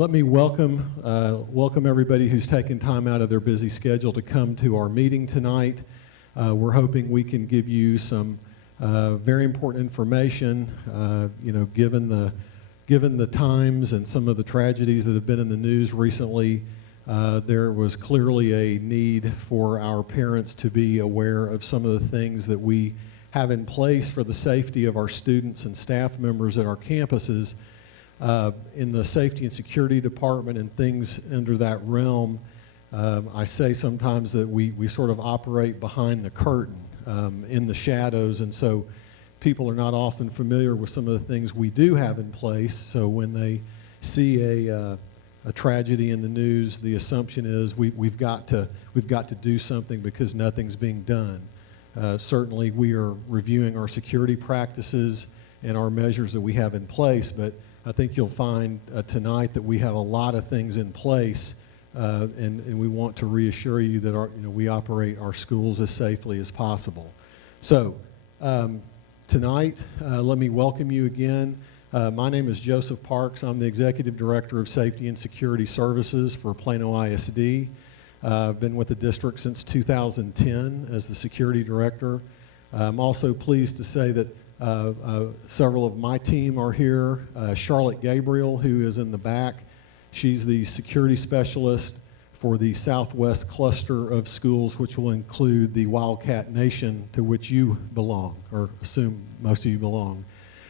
Let me welcome everybody who's taken time out of their busy schedule to come to our meeting tonight. We're hoping we can give you some very important information. Given the times and some of the tragedies that have been in the news recently, there was clearly a need for our parents to be aware of some of the things that we have in place for the safety of our students and staff members at our campuses. In the safety and security department and things under that realm, I say sometimes that we sort of operate behind the curtain, in the shadows, and so people are not often familiar with some of the things we do have in place. So when they see a tragedy in the news, the assumption is we've got to do something because nothing's being done. Certainly we are reviewing our security practices and our measures that we have in place, but I think you'll find tonight that we have a lot of things in place, and we want to reassure you that we operate our schools as safely as possible. So tonight, let me welcome you again. My name is Joseph Parks. I'm the Executive Director of Safety and Security Services for Plano ISD. I've been with the district since 2010 as the Security Director. I'm also pleased to say that several of my team are here. Charlotte Gabriel, who is in the back, she's the security specialist for the Southwest cluster of schools, which will include the Wildcat Nation, to which you belong, or assume most of you belong.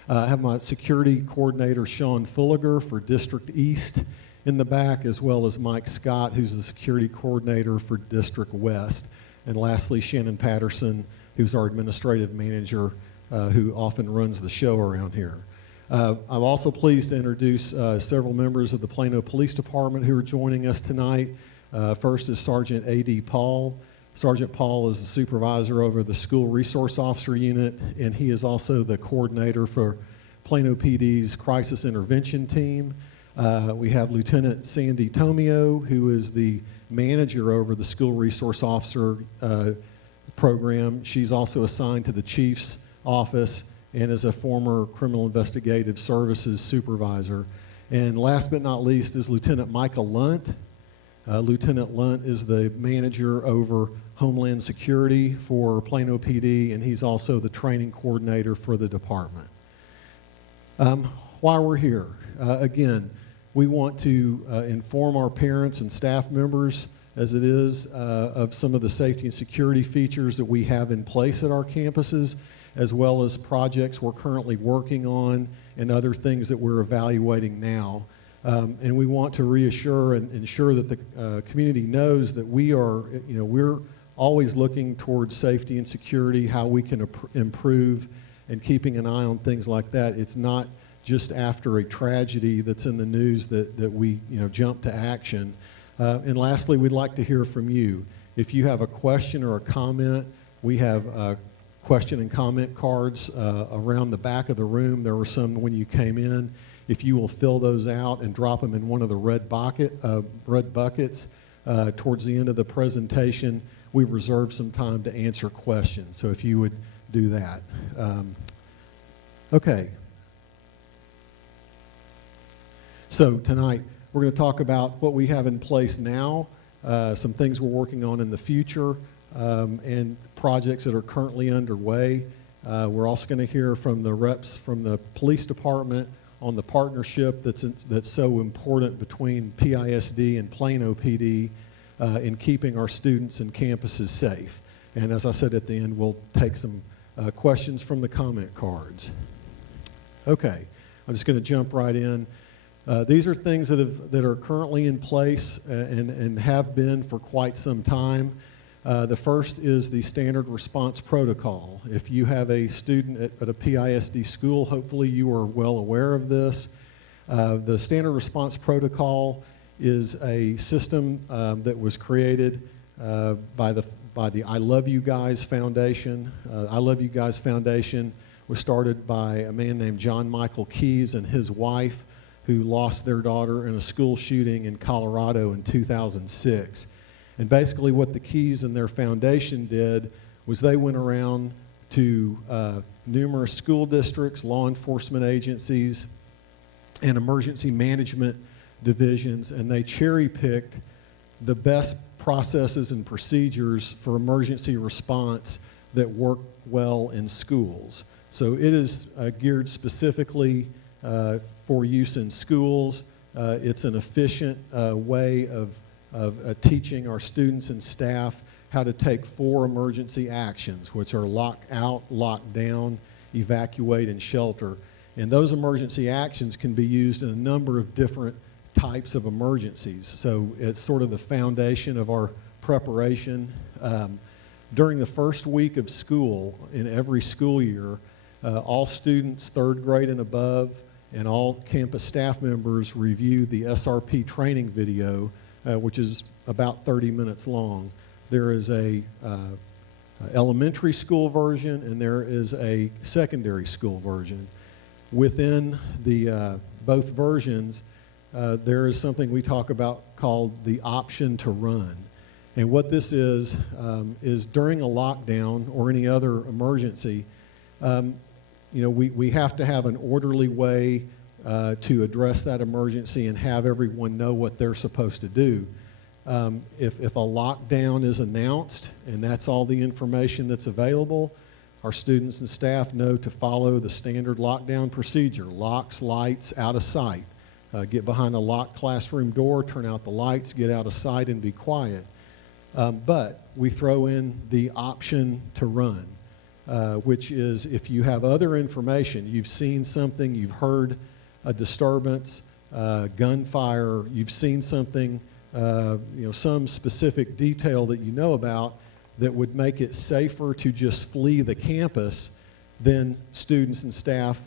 I have my security coordinator, Sean Fulliger, for District East in the back, as well as Mike Scott, who's the security coordinator for District West. And lastly, Shannon Patterson, who's our administrative manager, who often runs the show around here. I'm also pleased to introduce several members of the Plano Police Department who are joining us tonight. First is Sergeant A.D. Paul. Sergeant Paul is the supervisor over the School Resource Officer Unit, and he is also the coordinator for Plano PD's Crisis Intervention Team. We have Lieutenant Sandy Tomio, who is the manager over the School Resource Officer Program. She's also assigned to the Chief's office and is a former Criminal Investigative Services supervisor. And last but not least is Lieutenant Micah Lunt. Lieutenant Lunt is the manager over Homeland Security for Plano PD, and he's also the training coordinator for the department. While we're here, again, we want to inform our parents and staff members, as it is, of some of the safety and security features that we have in place at our campuses, as well as projects we're currently working on and other things that we're evaluating now. And we want to reassure and ensure that the community knows that we're always looking towards safety and security, how we can improve, and keeping an eye on things like that. It's not just after a tragedy that's in the news that we jump to action. And lastly, we'd like to hear from you. If you have a question or a comment, we have question and comment cards around the back of the room. There were some when you came in. If you will fill those out and drop them in one of the red buckets towards the end of the presentation, we've reserved some time to answer questions. So if you would do that. Okay. So tonight we're going to talk about what we have in place now, some things we're working on in the future, and projects that are currently underway. We're also going to hear from the reps from the police department on the partnership that's so important between PISD and Plano PD in keeping our students and campuses safe. And as I said at the end, we'll take some questions from the comment cards. Okay, I'm just going to jump right in. These are things that are currently in place and have been for quite some time. The first is the standard response protocol. If you have a student at a PISD school, hopefully you are well aware of this. The standard response protocol is a system that was created by the I Love You Guys Foundation. I Love You Guys Foundation was started by a man named John Michael Keyes and his wife, who lost their daughter in a school shooting in Colorado in 2006. And basically what the Keys and their foundation did was they went around to numerous school districts, law enforcement agencies, and emergency management divisions, and they cherry-picked the best processes and procedures for emergency response that work well in schools. So it is geared specifically for use in schools. It's an efficient way of teaching our students and staff how to take 4 emergency actions, which are lock out, lock down, evacuate, and shelter. And those emergency actions can be used in a number of different types of emergencies. So it's sort of the foundation of our preparation. During the first week of school, in every school year, all students 3rd grade and above and all campus staff members review the SRP training video, which is about 30 minutes long. There is a elementary school version and there is a secondary school version. Within the both versions, there is something we talk about called the option to run. And what this is during a lockdown or any other emergency, we have to have an orderly way to address that emergency and have everyone know what they're supposed to do. If a lockdown is announced and that's all the information that's available, our students and staff know to follow the standard lockdown procedure: locks, lights, out of sight. Get behind a locked classroom door, turn out the lights, get out of sight, and be quiet. But we throw in the option to run, which is if you have other information, you've seen something, you've heard a disturbance, gunfire, you've seen something, some specific detail that you know about that would make it safer to just flee the campus, then students and staff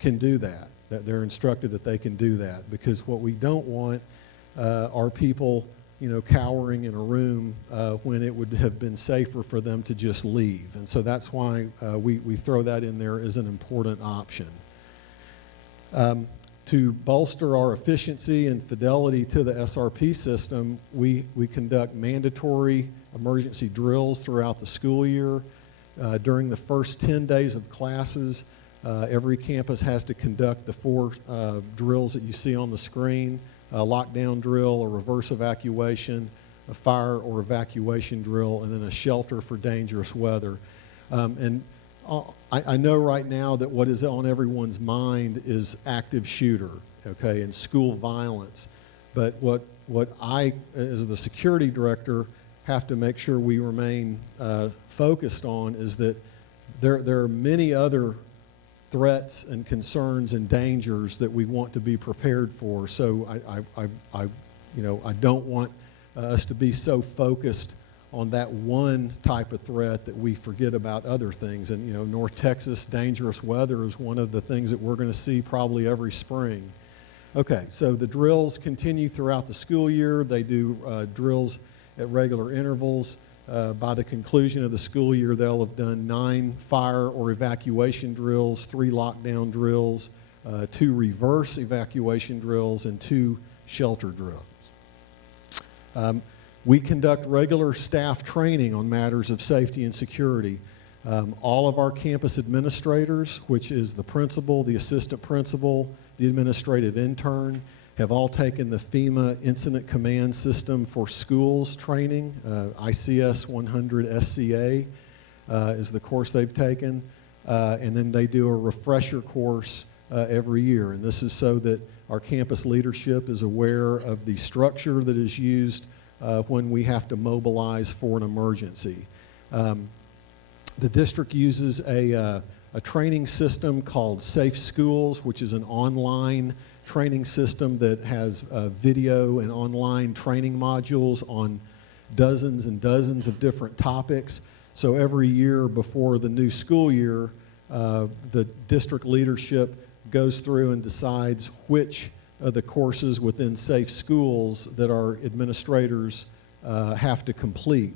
can do that. That they're instructed that they can do that, because what we don't want are people, cowering in a room when it would have been safer for them to just leave. And so that's why we throw that in there as an important option. To bolster our efficiency and fidelity to the SRP system, we conduct mandatory emergency drills throughout the school year. During the first 10 days of classes, every campus has to conduct the 4 drills that you see on the screen: a lockdown drill, a reverse evacuation, a fire or evacuation drill, and then a shelter for dangerous weather. I know right now that what is on everyone's mind is active shooter, okay, and school violence. But what I, as the security director, have to make sure we remain focused on is that there are many other threats and concerns and dangers that we want to be prepared for. So I don't want us to be so focused on that one type of threat that we forget about other things. And North Texas dangerous weather is one of the things that we're going to see probably every spring. Okay, so the drills continue throughout the school year. They do drills at regular intervals. By the conclusion of the school year, they'll have done 9 fire or evacuation drills, 3 lockdown drills, 2 reverse evacuation drills, and 2 shelter drills. We conduct regular staff training on matters of safety and security. All of our campus administrators, which is the principal, the assistant principal, the administrative intern, have all taken the FEMA Incident Command System for Schools training. ICS 100 SCA is the course they've taken. And then they do a refresher course every year. And this is so that our campus leadership is aware of the structure that is used when we have to mobilize for an emergency. The district uses a training system called Safe Schools, which is an online training system that has video and online training modules on dozens and dozens of different topics. So every year before the new school year, the district leadership goes through and decides which of the courses within Safe Schools that our administrators have to complete.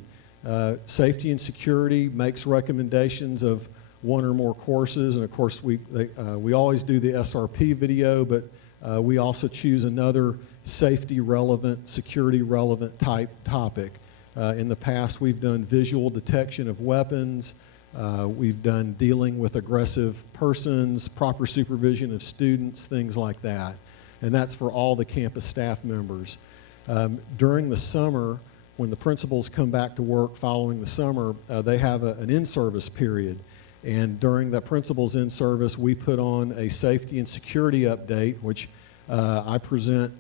Safety and Security makes recommendations of 1 or more courses, and of course we always do the SRP video, but we also choose another safety relevant, security relevant type topic. In the past we've done visual detection of weapons, we've done dealing with aggressive persons, proper supervision of students, things like that. and that's for all the campus staff members. During the summer, when the principals come back to work following the summer, they have an in-service period. And during the principals in-service, we put on a safety and security update, which I present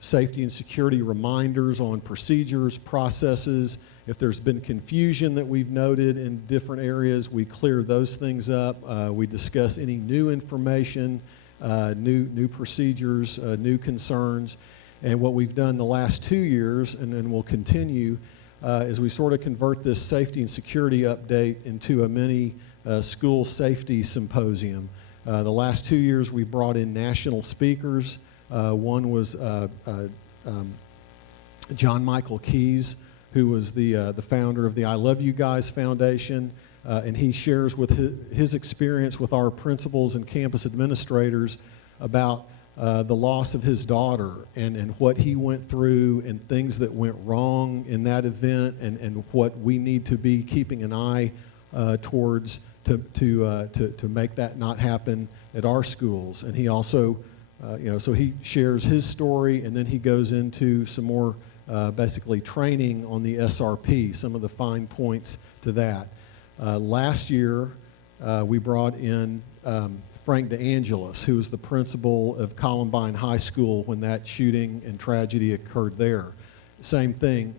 safety and security reminders on procedures, processes. If there's been confusion that we've noted in different areas, we clear those things up. We discuss any new information, new procedures, new concerns. And what we've done the last 2 years, and then we'll continue, is we sort of convert this safety and security update into a mini school safety symposium. The last 2 years we brought in national speakers. One was John Michael Keyes, who was the founder of the I Love You Guys Foundation, and he shares with his experience with our principals and campus administrators about the loss of his daughter and what he went through and things that went wrong in that event and what we need to be keeping an eye towards to make that not happen at our schools. And he also, so he shares his story, and then he goes into some more basically training on the SRP, some of the fine points to that. Last year, we brought in Frank DeAngelis, who was the principal of Columbine High School when that shooting and tragedy occurred there. Same thing,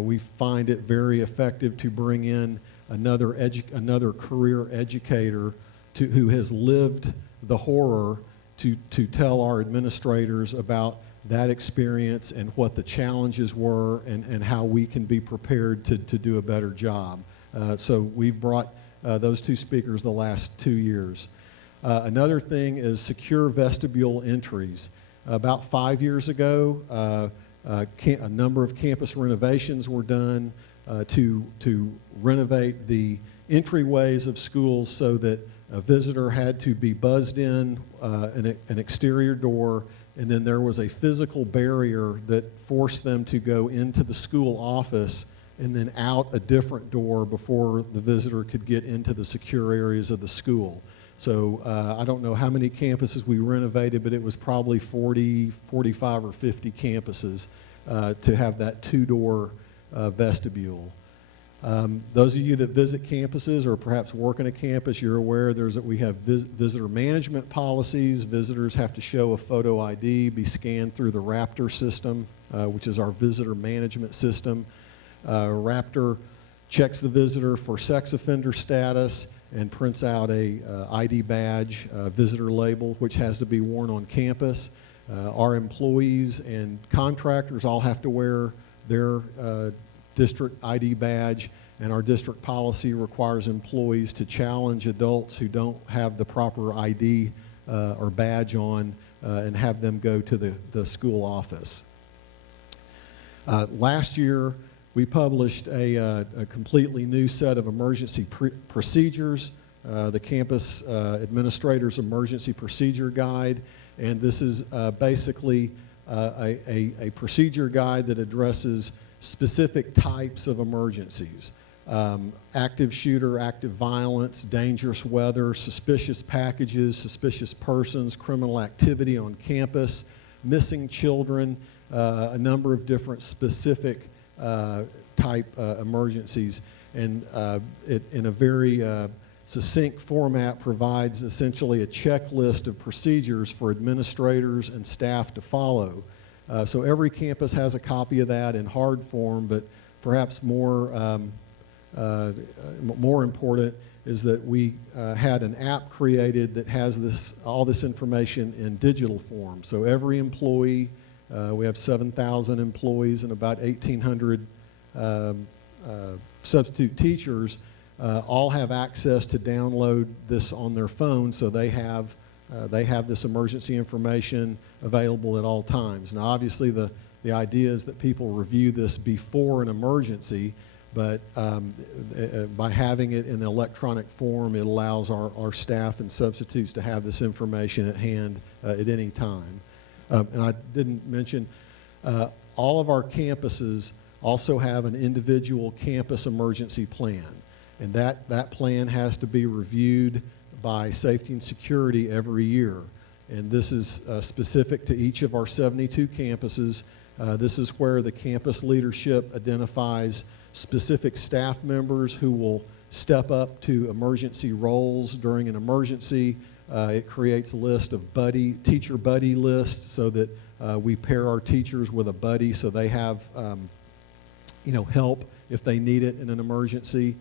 we find it very effective to bring in another career educator who has lived the horror to tell our administrators about that experience and what the challenges were and how we can be prepared to do a better job. So we've brought those two speakers the last 2 years. Another thing is secure vestibule entries. About 5 years ago, a number of campus renovations were done to renovate the entryways of schools so that a visitor had to be buzzed in an exterior door, and then there was a physical barrier that forced them to go into the school office and then out a different door before the visitor could get into the secure areas of the school. So I don't know how many campuses we renovated, but it was probably 40, 45, or 50 campuses to have that two-door vestibule. Those of you that visit campuses or perhaps work on a campus, you're aware that we have visitor management policies. Visitors have to show a photo ID, be scanned through the Raptor system, which is our visitor management system. Raptor checks the visitor for sex offender status and prints out a ID badge, visitor label, which has to be worn on campus. Our employees and contractors all have to wear their district ID badge, and our district policy requires employees to challenge adults who don't have the proper ID or badge on and have them go to the school office. Last year, we published a completely new set of emergency procedures, the Campus Administrator's Emergency Procedure Guide, and this is basically a procedure guide that addresses specific types of emergencies. Active shooter, active violence, dangerous weather, suspicious packages, suspicious persons, criminal activity on campus, missing children, a number of different specific type emergencies, and it in a very succinct format provides essentially a checklist of procedures for administrators and staff to follow. So every campus has a copy of that in hard form, but perhaps more important is that we had an app created that has all this information in digital form. So every employee, we have 7,000 employees and about 1,800 substitute teachers, all have access to download this on their phone, so they have this emergency information available at all times. Now, obviously, the idea is that people review this before an emergency, but by having it in electronic form, it allows our staff and substitutes to have this information at hand at any time. And I didn't mention, all of our campuses also have an individual campus emergency plan, and that plan has to be reviewed by safety and security every year. and this is specific to each of our 72 campuses. This is where the campus leadership identifies specific staff members who will step up to emergency roles during an emergency. It creates a list of teacher buddy lists so that we pair our teachers with a buddy so they have help if they need it in an emergency.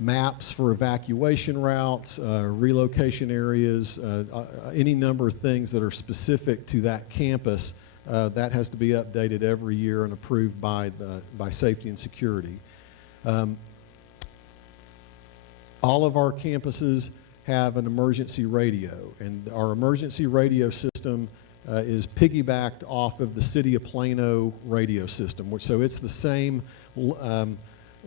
Maps for evacuation routes, relocation areas, any number of things that are specific to that campus. That has to be updated every year and approved by Safety and Security. All of our campuses have an emergency radio, and our emergency radio system is piggybacked off of the City of Plano radio system, so it's the same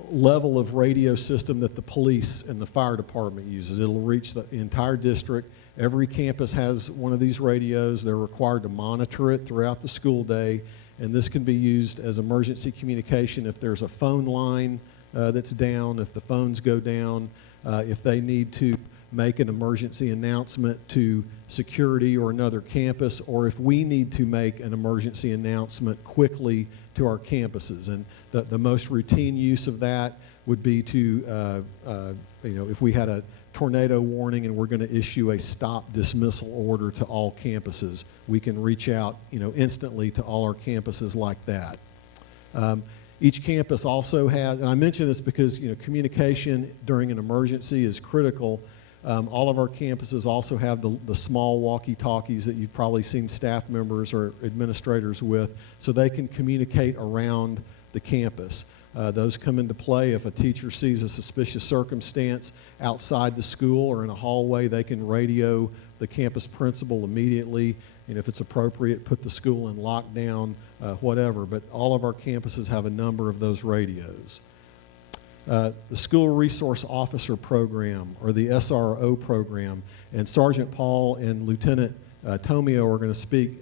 level of radio system that the police and the fire department uses. It'll reach the entire district. Every campus has one of these radios. They're required to monitor it throughout the school day, and this can be used as emergency communication if there's a phone line that's down, if the phones go down, if they need to make an emergency announcement to security or another campus, or if we need to make an emergency announcement quickly to our campuses. And the most routine use of that would be to, if we had a tornado warning and we're going to issue a stop dismissal order to all campuses, we can reach out, instantly to all our campuses like that. Each campus also has, and I mention this because, communication during an emergency is critical. All of our campuses also have the small walkie-talkies that you've probably seen staff members or administrators with, so they can communicate around the campus. Those come into play if a teacher sees a suspicious circumstance outside the school or in a hallway. They can radio the campus principal immediately, and if it's appropriate, put the school in lockdown, whatever. But all of our campuses have a number of those radios. The School Resource Officer Program, or the SRO Program, and Sergeant Paul and Lieutenant Tomio are going to speak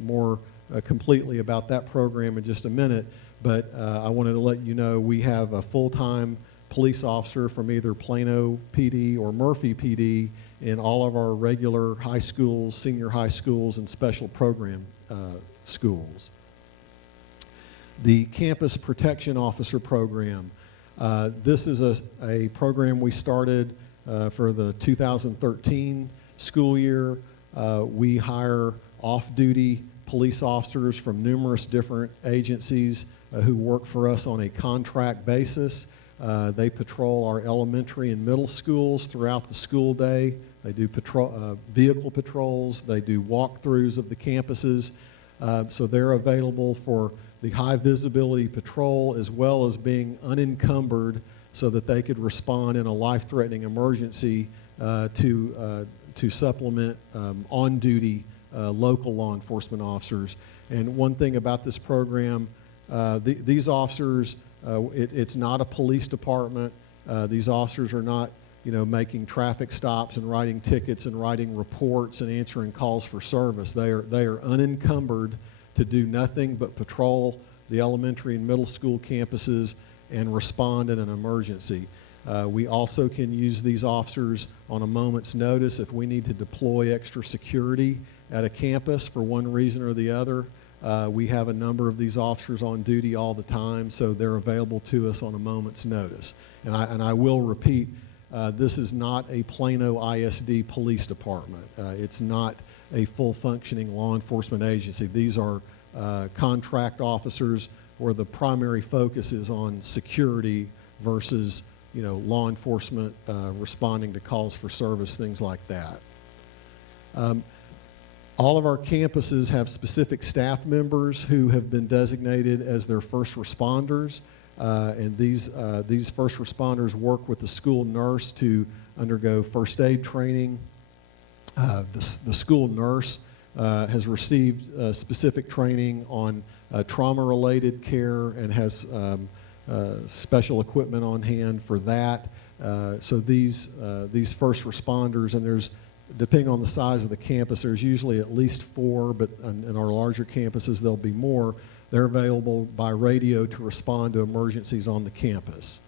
more completely about that program in just a minute, but I wanted to let you know we have a full-time police officer from either Plano PD or Murphy PD in all of our regular high schools, senior high schools, and special program schools. The Campus Protection Officer Program. This is a program we started for the 2013 school year. We hire off-duty police officers from numerous different agencies who work for us on a contract basis. They patrol our elementary and middle schools throughout the school day. They do vehicle patrols. They do walkthroughs of the campuses. So they're available for the high visibility patrol as well as being unencumbered so that they could respond in a life-threatening emergency to supplement on-duty local law enforcement officers. And one thing about this program, these officers, it's not a police department. These officers are not, making traffic stops and writing tickets and writing reports and answering calls for service. They are unencumbered to do nothing but patrol the elementary and middle school campuses and respond in an emergency. We also can use these officers on a moment's notice if we need to deploy extra security at a campus for one reason or the other. We have a number of these officers on duty all the time, so they're available to us on a moment's notice. And I will repeat, this is not a Plano ISD police department. It's not a full functioning law enforcement agency. These are contract officers where the primary focus is on security versus law enforcement responding to calls for service, things like that. All of our campuses have specific staff members who have been designated as their first responders, and these first responders work with the school nurse to undergo first aid training. The school nurse has received specific training on trauma-related care and has special equipment on hand for that. So these first responders, and there's, depending on the size of the campus, there's usually at least 4, but in our larger campuses there'll be more. They're available by radio to respond to emergencies on the campus.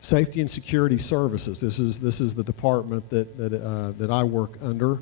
Safety and Security Services. This is the department that I work under.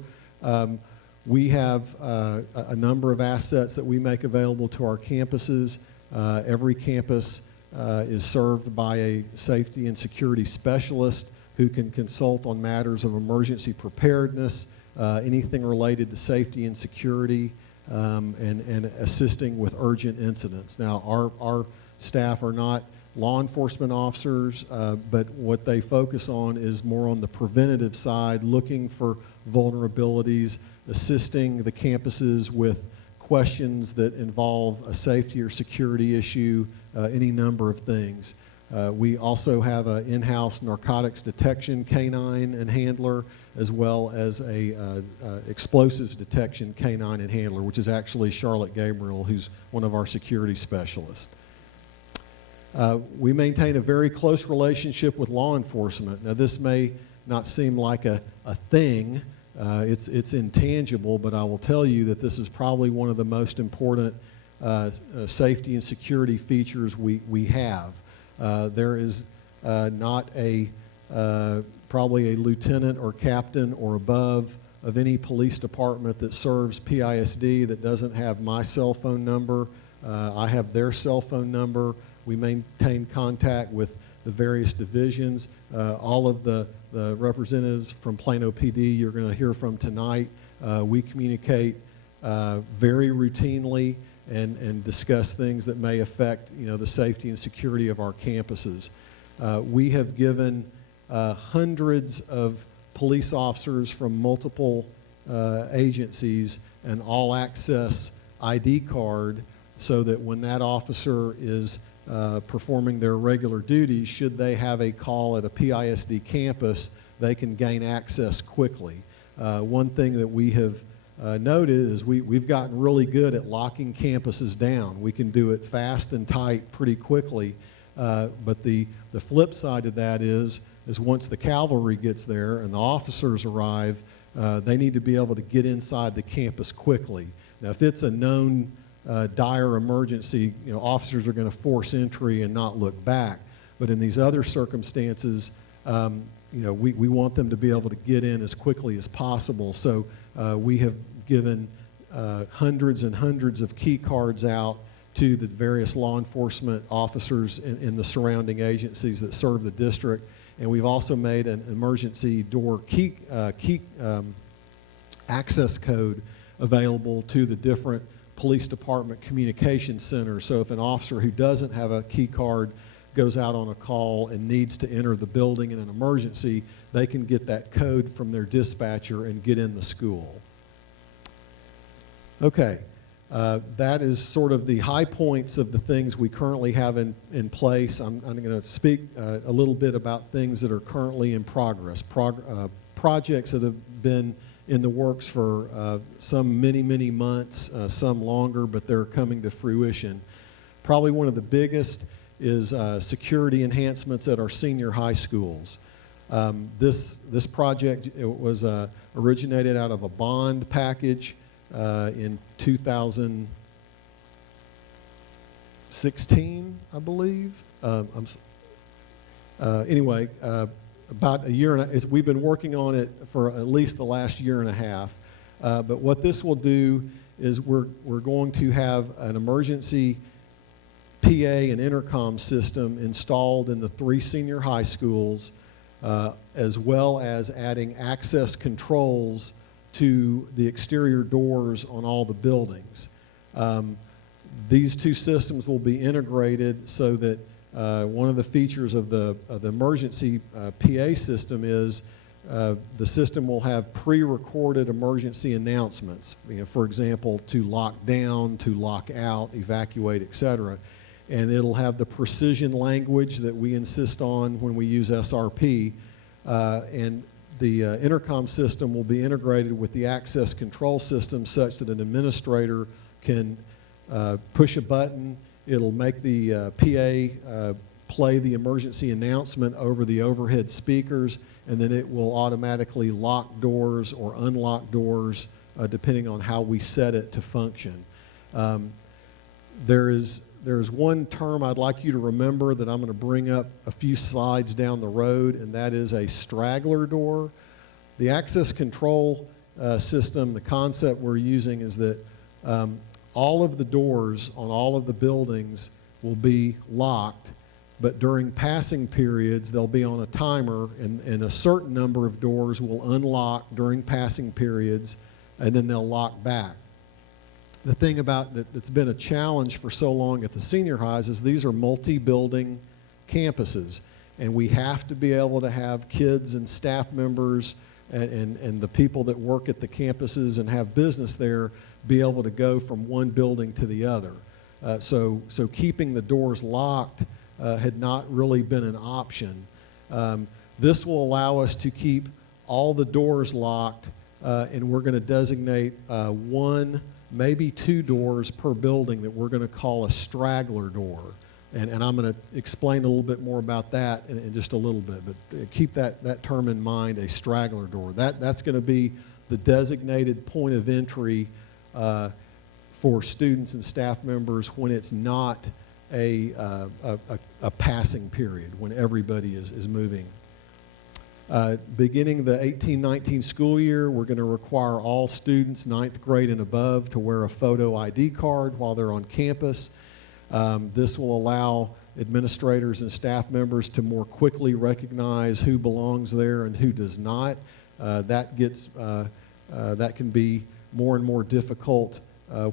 We have a number of assets that we make available to our campuses. Every campus is served by a safety and security specialist who can consult on matters of emergency preparedness, anything related to safety and security, and assisting with urgent incidents. Now, our staff are not law enforcement officers, but what they focus on is more on the preventative side, looking for vulnerabilities, assisting the campuses with questions that involve a safety or security issue, any number of things. We also have an in-house narcotics detection canine and handler, as well as a explosives detection canine and handler, which is actually Charlotte Gabriel, who's one of our security specialists. We maintain a very close relationship with law enforcement. Now, this may not seem like a thing. It's intangible, but I will tell you that this is probably one of the most important safety and security features we have. There is not probably a lieutenant or captain or above of any police department that serves PISD that doesn't have my cell phone number. I have their cell phone number. We maintain contact with the various divisions. All of the representatives from Plano PD you're going to hear from tonight. We communicate very routinely and discuss things that may affect, the safety and security of our campuses. We have given hundreds of police officers from multiple agencies an all-access ID card so that when that officer is performing their regular duties, should they have a call at a PISD campus, they can gain access quickly. One thing that we have noted is we've gotten really good at locking campuses down. We can do it fast and tight pretty quickly, but the flip side of that is once the cavalry gets there and the officers arrive, they need to be able to get inside the campus quickly. Now, if it's a known dire emergency, officers are going to force entry and not look back. But in these other circumstances, we want them to be able to get in as quickly as possible. So we have given hundreds and hundreds of key cards out to the various law enforcement officers in the surrounding agencies that serve the district. And we've also made an emergency door key access code available to the different police department communication center. So if an officer who doesn't have a key card goes out on a call and needs to enter the building in an emergency, they can get that code from their dispatcher and get in the school. Okay, that is sort of the high points of the things we currently have in place. I'm going to speak a little bit about things that are currently in progress, projects that have been in the works for some many months, some longer, but they're coming to fruition. Probably one of the biggest is security enhancements at our senior high schools. This project was originated out of a bond package in 2016, I believe. Anyway, about a year and we've been working on it for at least the last year and a half. But what this will do is we're going to have an emergency PA and intercom system installed in the 3 senior high schools, as well as adding access controls to the exterior doors on all the buildings. These 2 systems will be integrated so that one of the features of the emergency PA system is the system will have pre-recorded emergency announcements, for example, to lock down, to lock out, evacuate, etc. And it'll have the precision language that we insist on when we use SRP. And the intercom system will be integrated with the access control system such that an administrator can push a button. It'll make the PA play the emergency announcement over the overhead speakers, and then it will automatically lock doors or unlock doors depending on how we set it to function. There there's one term I'd like you to remember that I'm going to bring up a few slides down the road, and that is a straggler door. The access control system, the concept we're using is that all of the doors on all of the buildings will be locked, but during passing periods they'll be on a timer, and a certain number of doors will unlock during passing periods, and then they'll lock back. The thing about that's been a challenge for so long at the senior highs is these are multi-building campuses, and we have to be able to have kids and staff members and the people that work at the campuses and have business there be able to go from one building to the other. So keeping the doors locked had not really been an option. This will allow us to keep all the doors locked, and we're going to designate one, maybe two doors per building that we're going to call a straggler door. And I'm going to explain a little bit more about that in just a little bit, but keep that term in mind, a straggler door. That's going to be the designated point of entry for students and staff members when it's not a passing period, when everybody is moving. Beginning the 18-19 school year, we're going to require all students 9th grade and above to wear a photo ID card while they're on campus. This will allow administrators and staff members to more quickly recognize who belongs there and who does not. That can be more and more difficult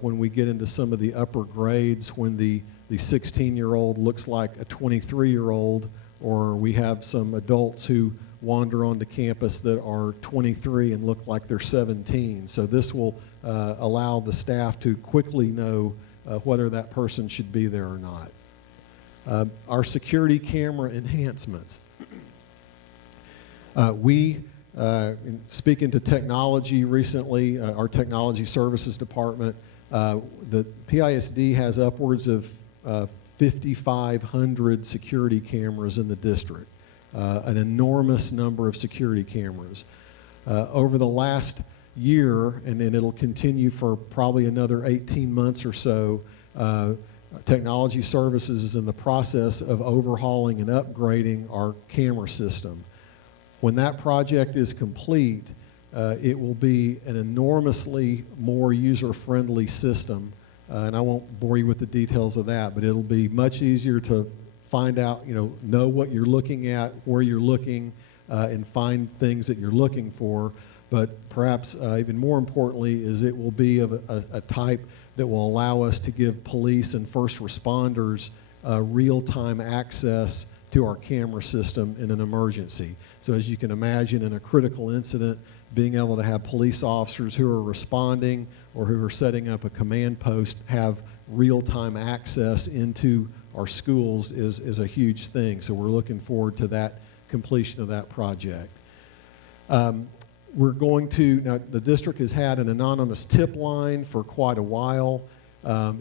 when we get into some of the upper grades, when the 16-year-old looks like a 23-year-old, or we have some adults who wander onto campus that are 23 and look like they're 17. So this will allow the staff to quickly know whether that person should be there or not. Our security camera enhancements. Speaking to technology recently, our technology services department, the PISD has upwards of 5,500 security cameras in the district, an enormous number of security cameras. Over the last year, and then it'll continue for probably another 18 months or so, technology services is in the process of overhauling and upgrading our camera system. When that project is complete, it will be an enormously more user-friendly system, and I won't bore you with the details of that, but it'll be much easier to find out, know what you're looking at, where you're looking, and find things that you're looking for. But perhaps even more importantly is it will be of a type that will allow us to give police and first responders real-time access to our camera system in an emergency. So as you can imagine, in a critical incident, being able to have police officers who are responding or who are setting up a command post have real-time access into our schools is a huge thing. So we're looking forward to that completion of that project. We're going to, now the district has had an anonymous tip line for quite a while.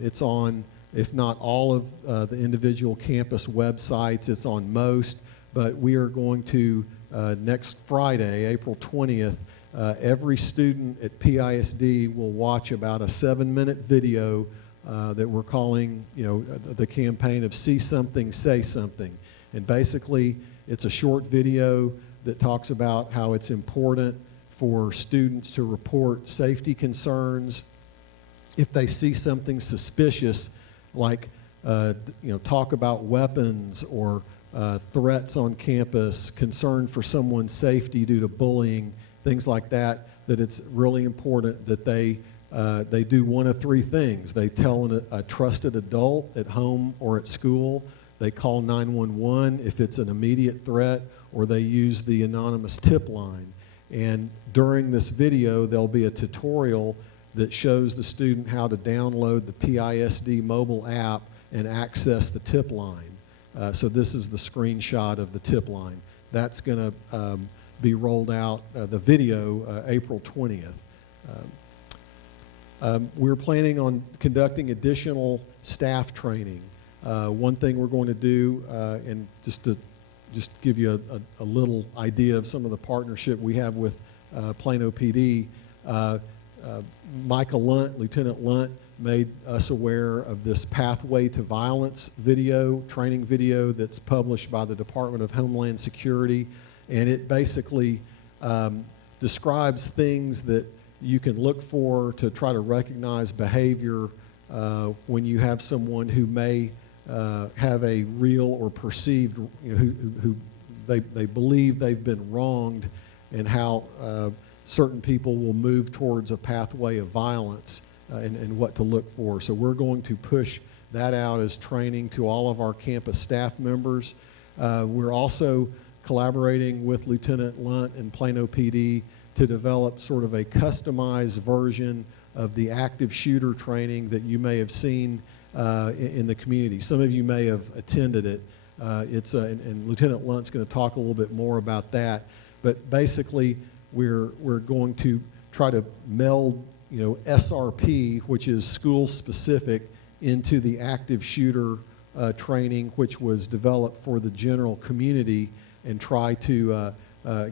It's on, if not all of the individual campus websites, it's on most, but we are going to, next Friday, April 20th, every student at PISD will watch about a 7-minute video that we're calling, the campaign of See Something, Say Something. And basically, it's a short video that talks about how it's important for students to report safety concerns if they see something suspicious, like talk about weapons or threats on campus, concern for someone's safety due to bullying, things like that, that it's really important that they do one of three things. They tell a trusted adult at home or at school, they call 911 if it's an immediate threat, or they use the anonymous tip line. And during this video, there'll be a tutorial that shows the student how to download the PISD mobile app and access the tip line. So this is the screenshot of the tip line. That's going to be rolled out, the video, April 20th. We're planning on conducting additional staff training. One thing we're going to do, and just to give you a little idea of some of the partnership we have with Plano PD, Micah Lunt, Lieutenant Lunt, made us aware of this Pathway to Violence video, training video that's published by the Department of Homeland Security. And it basically describes things that you can look for to try to recognize behavior when you have someone who may have a real or perceived, who they believe they've been wronged, and how certain people will move towards a pathway of violence and what to look for. So we're going to push that out as training to all of our campus staff members. We're also collaborating with Lieutenant Lunt and Plano PD to develop sort of a customized version of the active shooter training that you may have seen in the community. Some of you may have attended it. And Lieutenant Lunt's going to talk a little bit more about that. But basically, we're going to try to meld, SRP, which is school specific, into the active shooter training, which was developed for the general community, and try to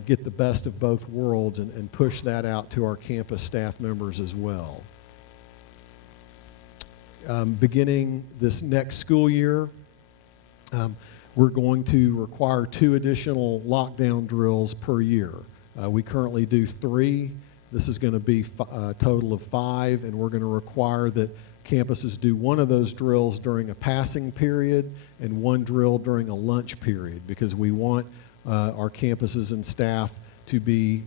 get the best of both worlds and push that out to our campus staff members as well. Beginning this next school year, we're going to require 2 additional lockdown drills per year. We currently do 3. This is going to be a total of 5, and we're going to require that campuses do 1 of those drills during a passing period and 1 drill during a lunch period, because we want our campuses and staff to be,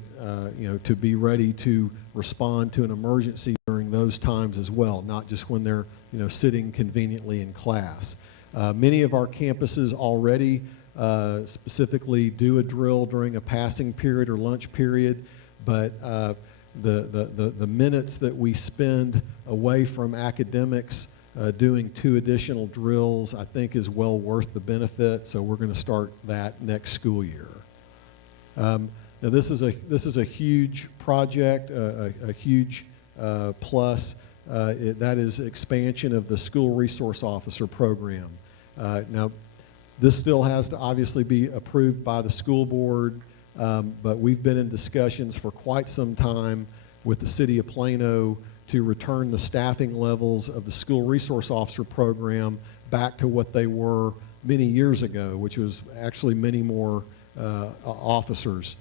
to be ready to respond to an emergency during those times as well, not just when they're, sitting conveniently in class. Many of our campuses already specifically do a drill during a passing period or lunch period, but the minutes that we spend away from academics doing 2 additional drills, I think, is well worth the benefit. So we're going to start that next school year. Now this is a huge project, a huge plus. That is expansion of the School Resource Officer Program. Now, this still has to obviously be approved by the school board, but we've been in discussions for quite some time with the City of Plano to return the staffing levels of the School Resource Officer Program back to what they were many years ago, which was actually many more officers,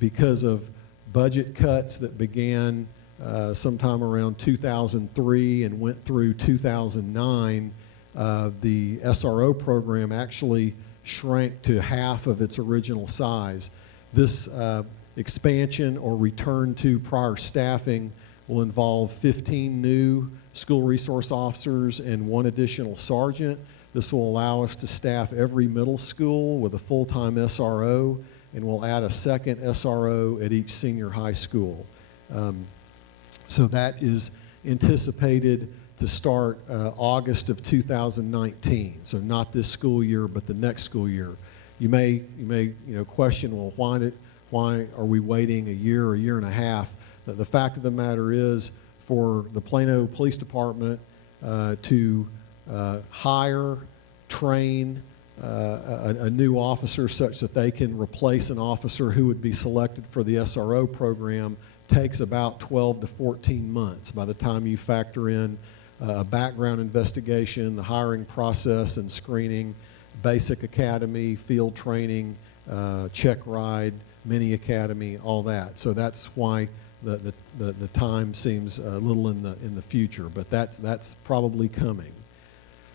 because of budget cuts that began sometime around 2003 and went through 2009. The SRO program actually shrank to half of its original size. This expansion or return to prior staffing will involve 15 new school resource officers and 1 additional sergeant. This will allow us to staff every middle school with a full-time SRO, and we'll add a second SRO at each senior high school. So that is anticipated to start August of 2019. So not this school year, but the next school year. You may question, well, why are we waiting a year or a year and a half? The fact of the matter is, for the Plano Police Department to hire, train a new officer such that they can replace an officer who would be selected for the SRO program takes about 12 to 14 months by the time you factor in a background investigation, the hiring process and screening, basic academy, field training, check ride, mini academy, all that. So that's why the time seems a little in the future, but that's probably coming.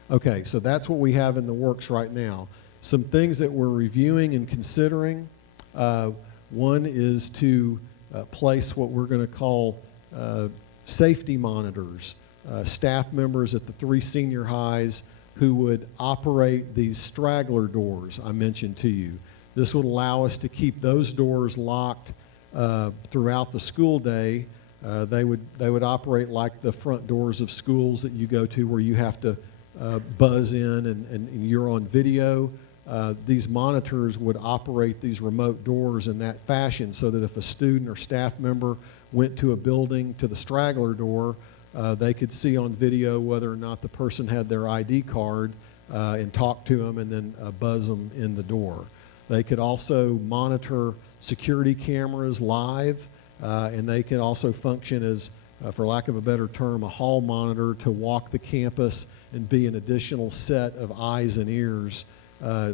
Okay, so that's what we have in the works right now. Some things that we're reviewing and considering. One is to place what we're going to call safety monitors, staff members at the 3 senior highs who would operate these straggler doors I mentioned to you. This would allow us to keep those doors locked throughout the school day. They would operate like the front doors of schools that you go to, where you have to buzz in and you're on video. These monitors would operate these remote doors in that fashion, so that if a student or staff member went to a building to the straggler door, they could see on video whether or not the person had their ID card and talk to them and then buzz them in the door. They could also monitor security cameras live, and they can also function as for lack of a better term, a hall monitor to walk the campus and be an additional set of eyes and ears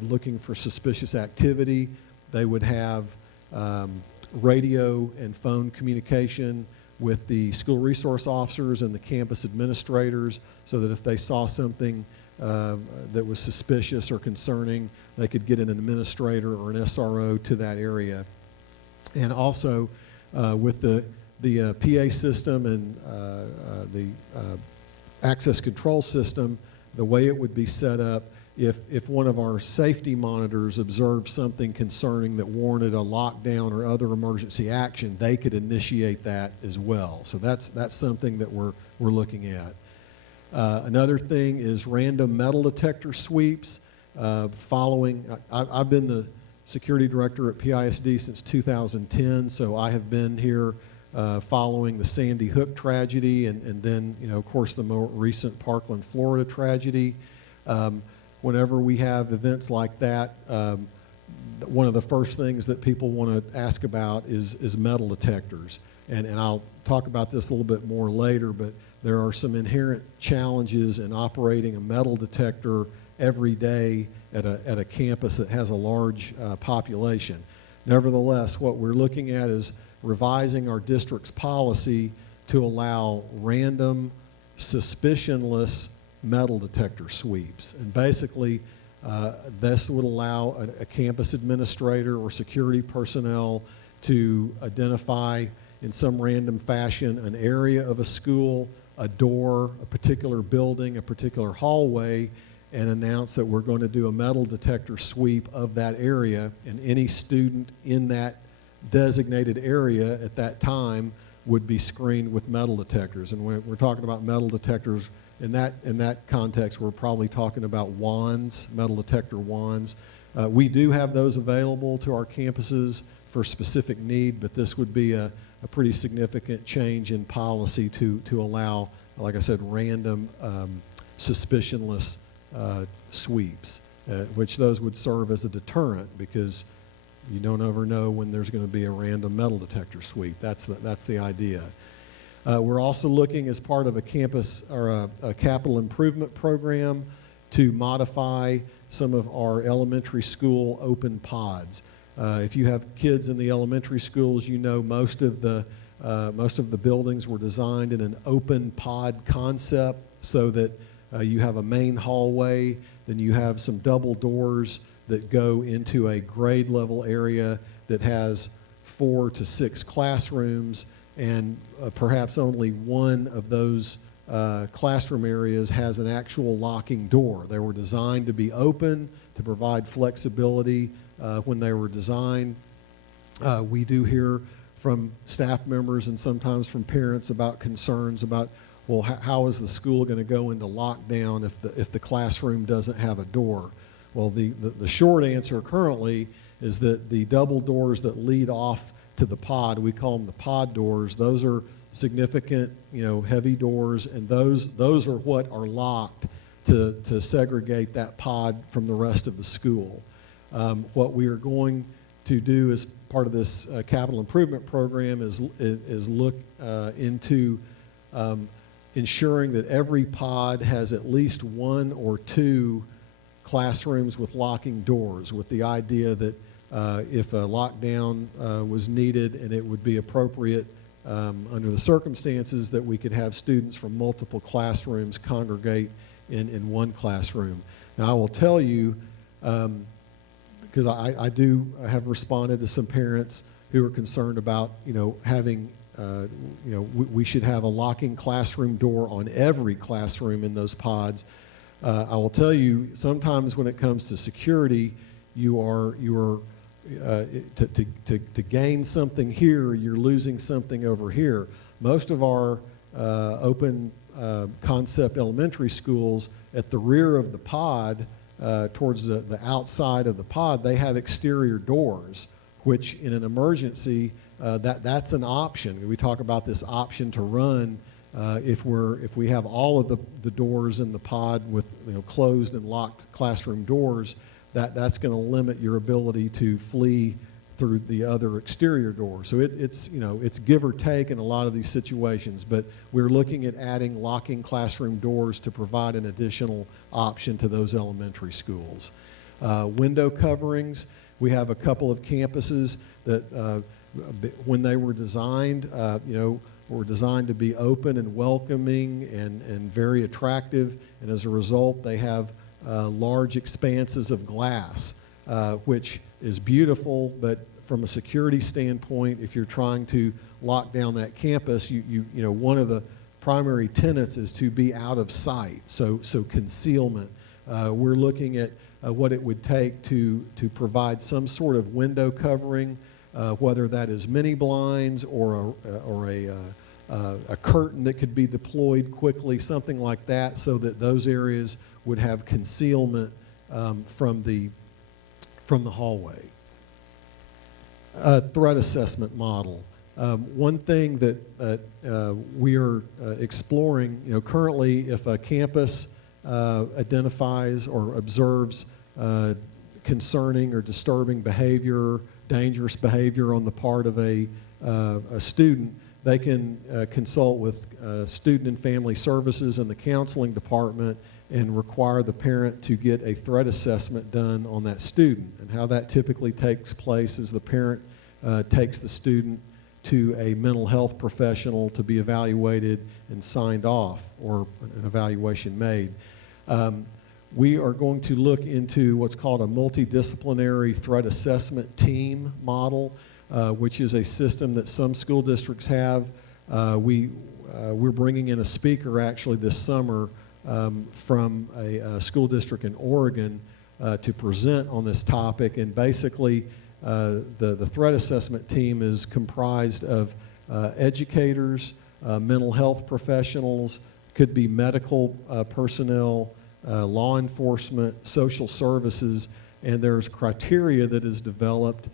looking for suspicious activity. They would have radio and phone communication with the school resource officers and the campus administrators, so that if they saw something that was suspicious or concerning, they could get an administrator or an SRO to that area. And also with the PA system and the access control system, the way it would be set up, if one of our safety monitors observed something concerning that warranted a lockdown or other emergency action, they could initiate that as well. So that's something that we're looking at. Another thing is random metal detector sweeps. I've been the security director at PISD since 2010, so I have been here following the Sandy Hook tragedy and then, of course, the more recent Parkland, Florida tragedy. Whenever we have events like that, one of the first things that people want to ask about is metal detectors. And I'll talk about this a little bit more later, but there are some inherent challenges in operating a metal detector every day at a campus that has a large population. Nevertheless, what we're looking at is revising our district's policy to allow random, suspicionless metal detector sweeps. And basically, this would allow a campus administrator or security personnel to identify in some random fashion an area of a school, a door, a particular building, a particular hallway, and announce that we're going to do a metal detector sweep of that area, and any student in that designated area at that time would be screened with metal detectors. And when we're talking about metal detectors, in that context, we're probably talking about wands, metal detector wands. We do have those available to our campuses for specific need, but this would be a pretty significant change in policy to allow, like I said, random, suspicionless sweeps, which those would serve as a deterrent, because you don't ever know when there's going to be a random metal detector sweep. That's the idea. We're also looking as part of a campus or a capital improvement program to modify some of our elementary school open pods. If you have kids in the elementary schools, you know most of the buildings were designed in an open pod concept, so that you have a main hallway, then you have some double doors that go into a grade level area that has 4 to 6 classrooms, and perhaps only one of those classroom areas has an actual locking door. They were designed to be open, to provide flexibility when they were designed. We do hear from staff members and sometimes from parents about concerns about, well, how is the school going to go into lockdown if the classroom doesn't have a door? Well, the short answer currently is that the double doors that lead off to the pod, we call them the pod doors, those are significant, heavy doors, and those are what are locked to segregate that pod from the rest of the school. What we are going to do as part of this capital improvement program is look into ensuring that every pod has at least 1 or 2 classrooms with locking doors, with the idea that if a lockdown was needed and it would be appropriate under the circumstances, that we could have students from multiple classrooms congregate in one classroom. Now, I will tell you, because I have responded to some parents who are concerned about, having, we should have a locking classroom door on every classroom in those pods. I will tell you, sometimes when it comes to security, you are to gain something here, you're losing something over here. Most of our open concept elementary schools, at the rear of the pod, towards the outside of the pod, they have exterior doors, which in an emergency, that's an option. We talk about this option to run if we have all of the doors in the pod with closed and locked classroom doors. That's going to limit your ability to flee through the other exterior door. So it's give or take in a lot of these situations, but we're looking at adding locking classroom doors to provide an additional option to those elementary schools. Window coverings, we have a couple of campuses that when they were designed, were designed to be open and welcoming and very attractive, and as a result they have large expanses of glass, which is beautiful, but from a security standpoint, if you're trying to lock down that campus, one of the primary tenets is to be out of sight, so concealment. We're looking at what it would take to provide some sort of window covering, whether that is mini blinds or a curtain that could be deployed quickly, something like that, so that those areas would have concealment from the hallway. Threat assessment model. One thing that we are exploring, currently if a campus identifies or observes concerning or disturbing behavior, dangerous behavior on the part of a student, they can consult with Student and Family Services and the counseling department and require the parent to get a threat assessment done on that student. And how that typically takes place is the parent takes the student to a mental health professional to be evaluated and signed off, or an evaluation made. We are going to look into what's called a multidisciplinary threat assessment team model, which is a system that some school districts have. We're bringing in a speaker actually this summer from a school district in Oregon to present on this topic, and basically the threat assessment team is comprised of educators, mental health professionals, could be medical personnel, law enforcement, social services, and there's criteria that is developed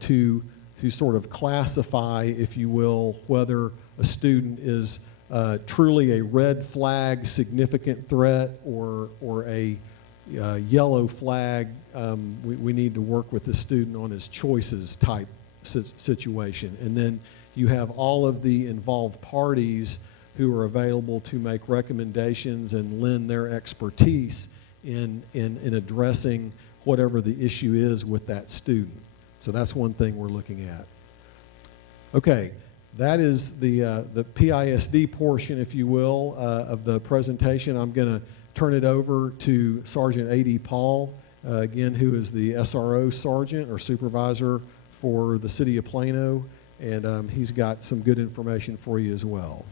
to sort of classify, if you will, whether a student is truly a red flag significant threat or a yellow flag, we need to work with the student on his choices type situation. And then you have all of the involved parties who are available to make recommendations and lend their expertise in addressing whatever the issue is with that student. So that's one thing we're looking at. Okay, that is the PISD portion, if you will, of the presentation. I'm going to turn it over to Sergeant A.D. Paul, again, who is the SRO Sergeant or Supervisor for the City of Plano, and he's got some good information for you as well.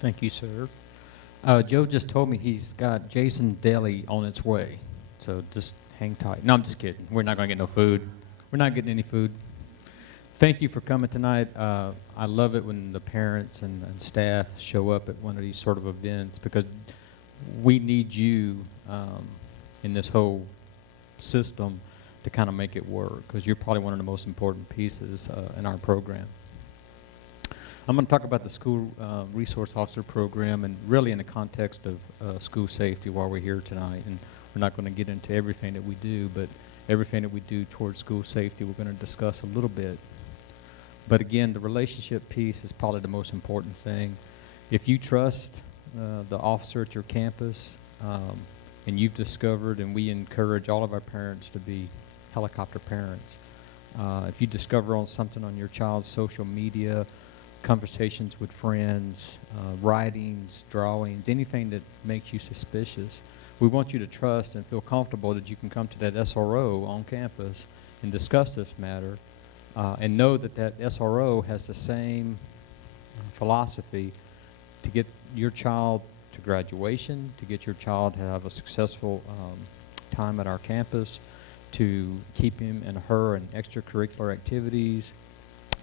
Thank you, sir. Joe just told me he's got Jason Deli on its way, so just hang tight. No, I'm just kidding. We're not going to get no food. We're not getting any food. Thank you for coming tonight. I love it when the parents and staff show up at one of these sort of events, because we need you in this whole system to kind of make it work, because you're probably one of the most important pieces in our program. I'm going to talk about the School Resource Officer Program, and really in the context of school safety while we're here tonight. And we're not going to get into everything that we do, but everything that we do towards school safety we're going to discuss a little bit. But again, the relationship piece is probably the most important thing. If you trust the officer at your campus, and you've discovered, and we encourage all of our parents to be helicopter parents, if you discover on something on your child's social media, conversations with friends, writings, drawings, anything that makes you suspicious, we want you to trust and feel comfortable that you can come to that SRO on campus and discuss this matter, and know that that SRO has the same philosophy to get your child to graduation, to get your child to have a successful time at our campus, to keep him and her in extracurricular activities,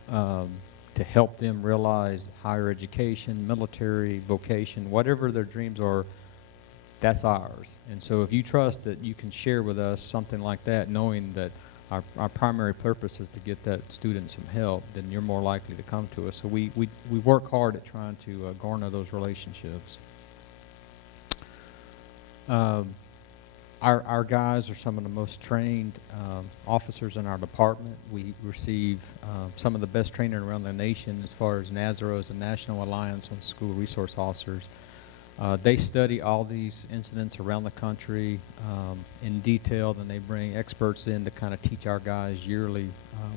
to help them realize higher education, military, vocation, whatever their dreams are, that's ours. And so if you trust that you can share with us something like that, knowing that our primary purpose is to get that student some help, then you're more likely to come to us. So we work hard at trying to garner those relationships. I Our guys are some of the most trained officers in our department. We receive some of the best training around the nation as far as NASRO, as the National Alliance on School Resource Officers. They study all these incidents around the country in detail, then they bring experts in to kind of teach our guys yearly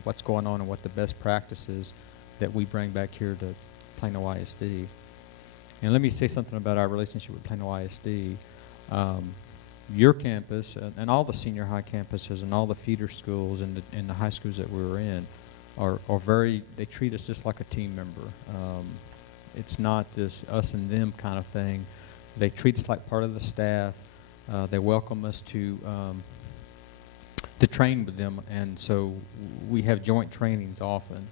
what's going on and what the best practices that we bring back here to Plano ISD. And let me say something about our relationship with Plano ISD. Your campus and all the senior high campuses and all the feeder schools and the high schools that we're in are very, they treat us just like a team member. It's not this us and them kind of thing. They treat us like part of the staff. They welcome us to train with them, and so we have joint trainings often.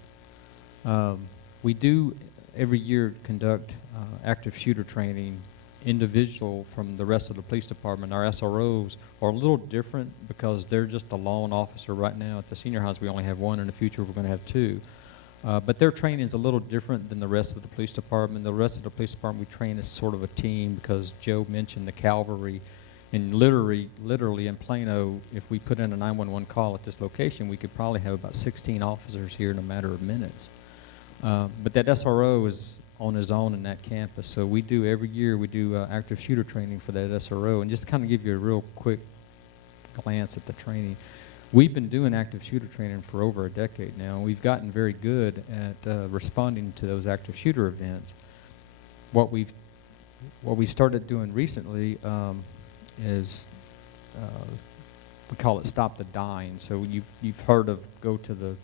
We do every year conduct active shooter training individual from the rest of the police department. Our SROs are a little different because they're just a lone officer right now. At the senior highs, we only have one. In the future, we're going to have two. But their training is a little different than the rest of the police department. The rest of the police department, we train as sort of a team because Joe mentioned the cavalry. And literally in Plano, if we put in a 911 call at this location, we could probably have about 16 officers here in a matter of minutes. But that SRO is on his own in that campus. So we do, every year, we do active shooter training for that SRO. And just to kind of give you a real quick glance at the training, we've been doing active shooter training for over a decade now. We've gotten very good at responding to those active shooter events. What we started doing recently is we call it stop the dying. So you've heard of the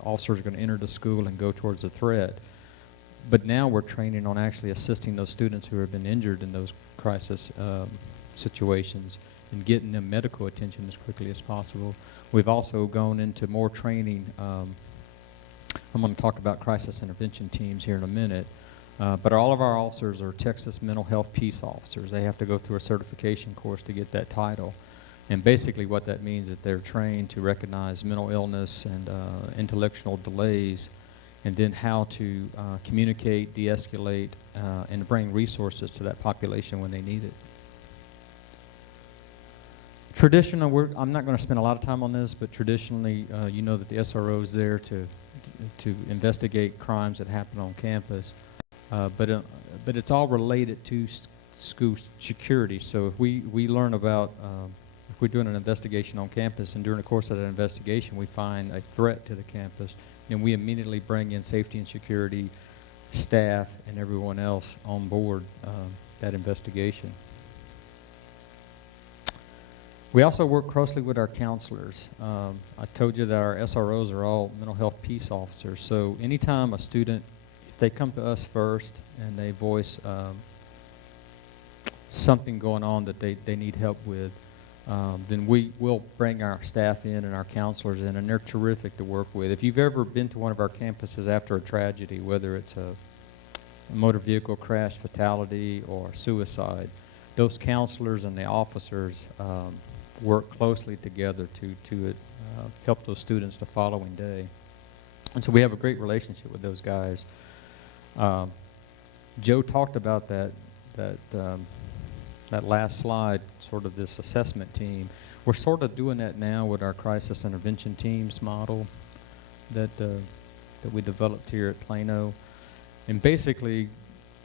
officers are going to enter the school and go towards the threat. But now we're training on actually assisting those students who have been injured in those crisis situations and getting them medical attention as quickly as possible. We've also gone into more training. I'm going to talk about crisis intervention teams here in a minute. But all of our officers are Texas mental health peace officers. They have to go through a certification course to get that title. And basically what that means is they're trained to recognize mental illness and intellectual delays, and then how to communicate, de-escalate, and bring resources to that population when they need it. Traditional, I'm not going to spend a lot of time on this, but traditionally, you know that the SRO is there to investigate crimes that happen on campus. But it's all related to school security. So if we learn about, if we're doing an investigation on campus, and during the course of that investigation we find a threat to the campus, then we immediately bring in safety and security staff and everyone else on board that investigation. We also work closely with our counselors. I told you that our SROs are all mental health peace officers. So anytime a student, if they come to us first and they voice something going on that they need help with, then will bring our staff in and our counselors in, and they're terrific to work with. If you've ever been to one of our campuses after a tragedy, whether it's a motor vehicle crash, fatality, or suicide, those counselors and the officers work closely together to help those students the following day. And so we have a great relationship with those guys. Joe talked about that last slide, sort of this assessment team. We're sort of doing that now with our crisis intervention teams model that we developed here at Plano. And basically,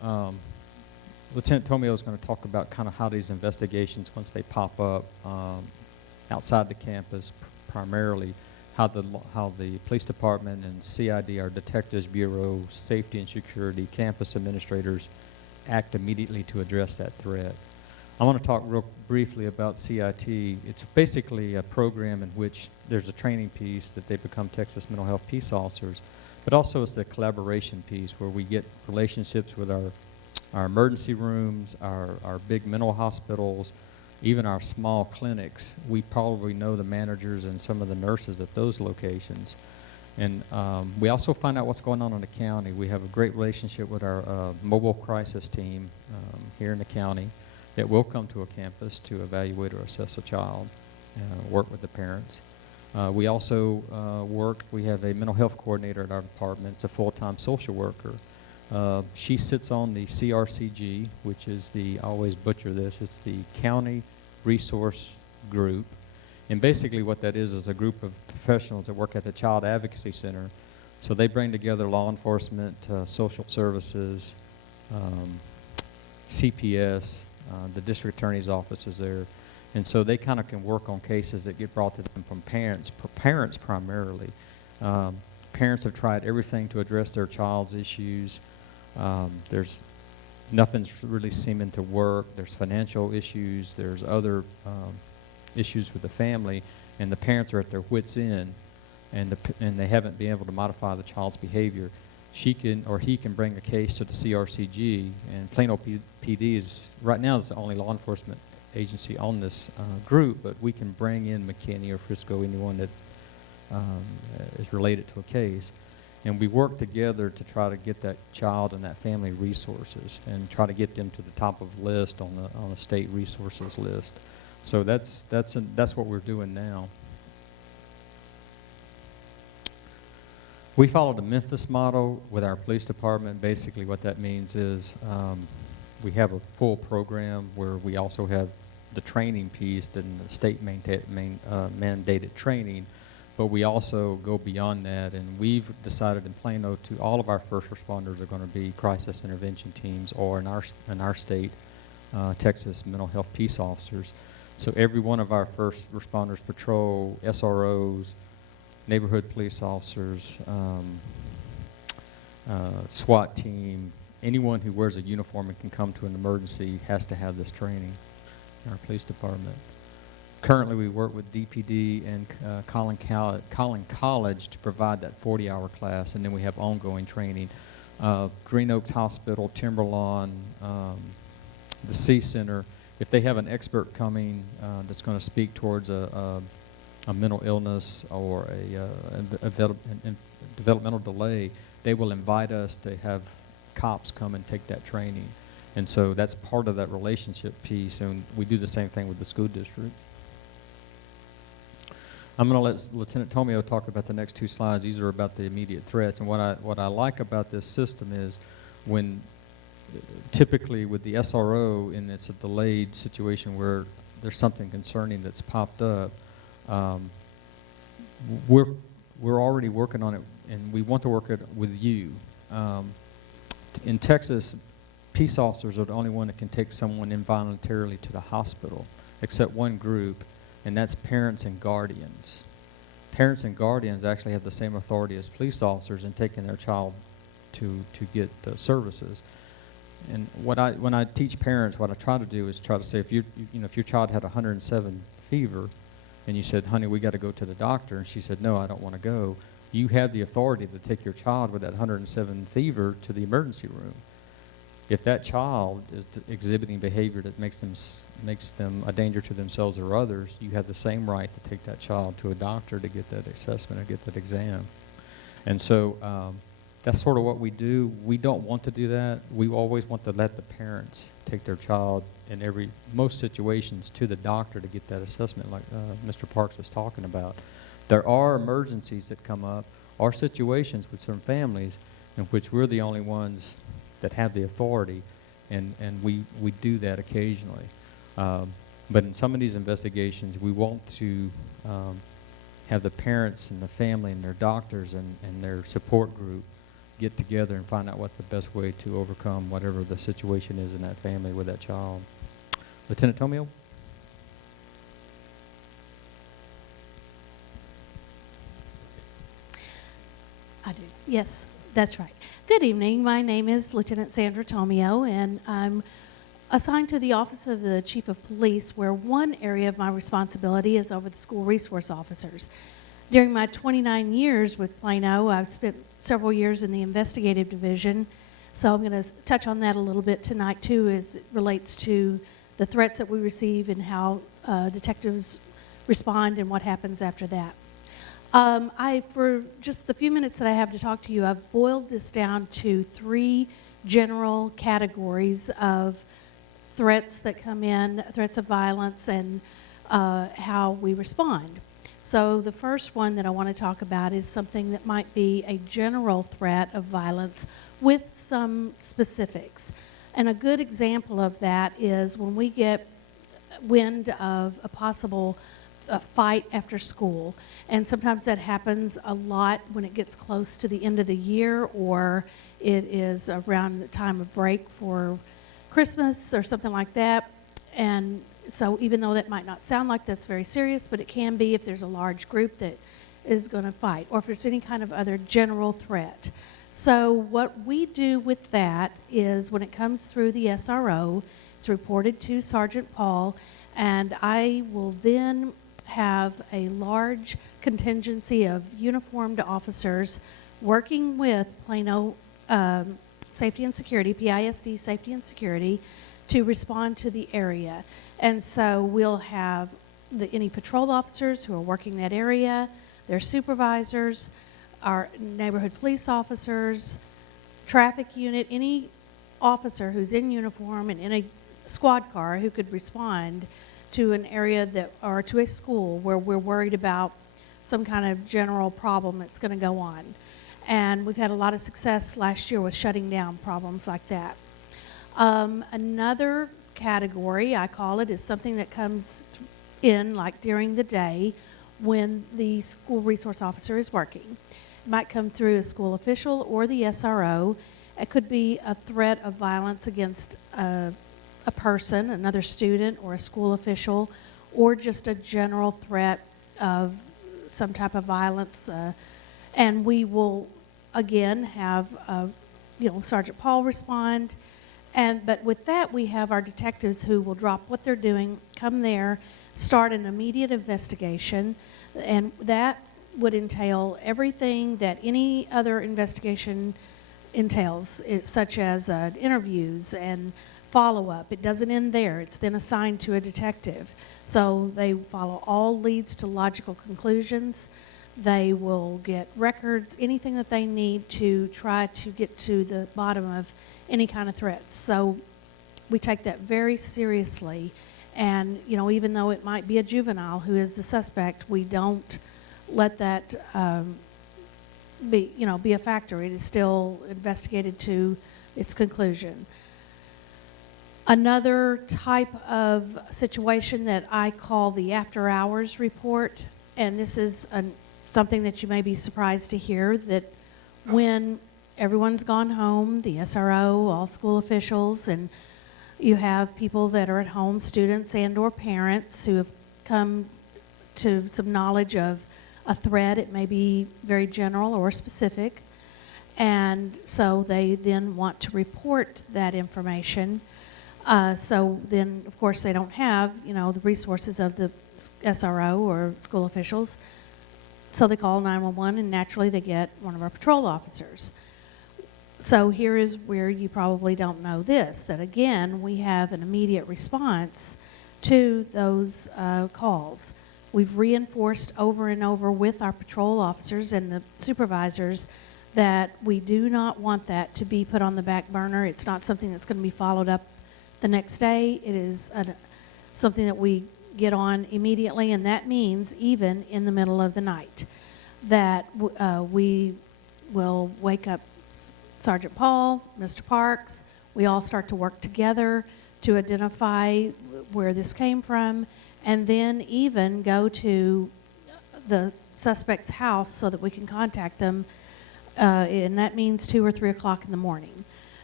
Lieutenant Tomio is going to talk about kind of how these investigations, once they pop up outside the campus, primarily how the police department and CID, our Detectives Bureau, Safety and Security, campus administrators act immediately to address that threat. I want to talk real briefly about CIT. It's basically a program in which there's a training piece that they become Texas mental health peace officers, but also it's the collaboration piece where we get relationships with our emergency rooms, our big mental hospitals, even our small clinics. We probably know the managers and some of the nurses at those locations. And we also find out what's going on in the county. We have a great relationship with our mobile crisis team here in the county that will come to a campus to evaluate or assess a child, work with the parents. We also we have a mental health coordinator at our department. It's a full-time social worker. She sits on the CRCG, which is I always butcher this, it's the County Resource group. And basically what that is a group of professionals that work at the Child Advocacy Center. So they bring together law enforcement, social services, CPS, the district attorney's office is there. And so they kind of can work on cases that get brought to them from parents primarily. Parents have tried everything to address their child's issues. There's nothing's really seeming to work. There's financial issues. There's other issues with the family, and the parents are at their wits' end, and they haven't been able to modify the child's behavior. She can or he can bring a case to the CRCG, and Plano PD is right now is the only law enforcement agency on this group, but we can bring in McKinney or Frisco, anyone that is related to a case, and we work together to try to get that child and that family resources and try to get them to the top of the list on the state resources list. So that's what we're doing now. We follow the Memphis model with our police department. Basically what that means is we have a full program where we also have the training piece and the state mandated training, but we also go beyond that, and we've decided in Plano to all of our first responders are going to be crisis intervention teams, or in our state, Texas mental health peace officers. So every one of our first responders patrol, SROs, neighborhood police officers, SWAT team, anyone who wears a uniform and can come to an emergency has to have this training in our police department. Currently we work with DPD and Collin College to provide that 40-hour class, and then we have ongoing training. Green Oaks Hospital, Timberlawn, the C Center, if they have an expert coming that's going to speak towards a mental illness or a developmental delay, they will invite us to have cops come and take that training. And so that's part of that relationship piece, and we do the same thing with the school district. I'm going to let Lieutenant Tomio talk about the next two slides. These are about the immediate threats, and what I like about this system is when typically with the SRO, and it's a delayed situation where there's something concerning that's popped up, we're already working on it, and we want to work it with you. In Texas, peace officers are the only one that can take someone involuntarily to the hospital, except one group, and that's parents and guardians. Parents and guardians actually have the same authority as police officers in taking their child to get the services. And when I teach parents, what I try to do is try to say, if if your child had 107 fever, and you said, honey, we got to go to the doctor, and she said, no, I don't want to go, you have the authority to take your child with that 107 fever to the emergency room. If that child is exhibiting behavior that makes them a danger to themselves or others, you have the same right to take that child to a doctor to get that assessment or get that exam. And so that's sort of what we do. We don't want to do that. We always want to let the parents take their child in most situations to the doctor to get that assessment, like Mr. Parks was talking about. There are emergencies that come up, or situations with some families in which we're the only ones that have the authority, and we do that occasionally. But in some of these investigations, we want to have the parents and the family and their doctors and their support group get together and find out what's the best way to overcome whatever the situation is in that family with that child. Lieutenant Tomio? I do. Yes, that's right. Good evening. My name is Lieutenant Sandra Tomio, and I'm assigned to the Office of the Chief of Police, where one area of my responsibility is over the school resource officers. During my 29 years with Plano, I've spent several years in the investigative division, so I'm going to touch on that a little bit tonight too, as it relates to the threats that we receive and how detectives respond and what happens after that. For just the few minutes that I have to talk to you, I've boiled this down to 3 general categories of threats that come in, threats of violence, and how we respond. So the first one that I want to talk about is something that might be a general threat of violence with some specifics. And a good example of that is when we get wind of a possible fight after school. And sometimes that happens a lot when it gets close to the end of the year, or it is around the time of break for Christmas or something like that. And so even though that might not sound like that's very serious, but it can be if there's a large group that is going to fight, or if there's any kind of other general threat. So what we do with that is when it comes through the SRO, it's reported to Sergeant Paul, and I will then have a large contingency of uniformed officers working with Plano Safety and Security, PISD Safety and Security, to respond to the area. And so we'll have any patrol officers who are working that area, their supervisors, our neighborhood police officers, traffic unit, any officer who's in uniform and in a squad car who could respond to an area that, or to a school where we're worried about some kind of general problem that's going to go on. And we've had a lot of success last year with shutting down problems like that. Another category, I call it, is something that comes in like during the day when the school resource officer is working. It might come through a school official or the SRO. It could be a threat of violence against a person, another student, or a school official, or just a general threat of some type of violence. And we will, again, have Sergeant Paul respond. But with that, we have our detectives who will drop what they're doing, come there, start an immediate investigation, and that would entail everything that any other investigation entails, such as interviews and follow-up. It doesn't end there. It's then assigned to a detective. So they follow all leads to logical conclusions. They will get records, anything that they need to try to get to the bottom of any kind of threats. So we take that very seriously. And, even though it might be a juvenile who is the suspect, we don't let that be a factor. It is still investigated to its conclusion. Another type of situation that I call the after hours report, and this is something that you may be surprised to hear, that when everyone's gone home, the SRO, all school officials, and you have people that are at home, students and or parents who have come to some knowledge of a threat. It may be very general or specific. And so they then want to report that information. So then, of course, they don't have, the resources of the SRO or school officials. So they call 911, and naturally they get one of our patrol officers. So here is where you probably don't know this, that again, we have an immediate response to those calls. We've reinforced over and over with our patrol officers and the supervisors that we do not want that to be put on the back burner. It's not something that's going to be followed up the next day. It is something that we get on immediately, and that means even in the middle of the night, that we will wake up Sergeant Paul, Mr. Parks. We all start to work together to identify where this came from, and then even go to the suspect's house so that we can contact them, and that means 2 or 3 o'clock in the morning,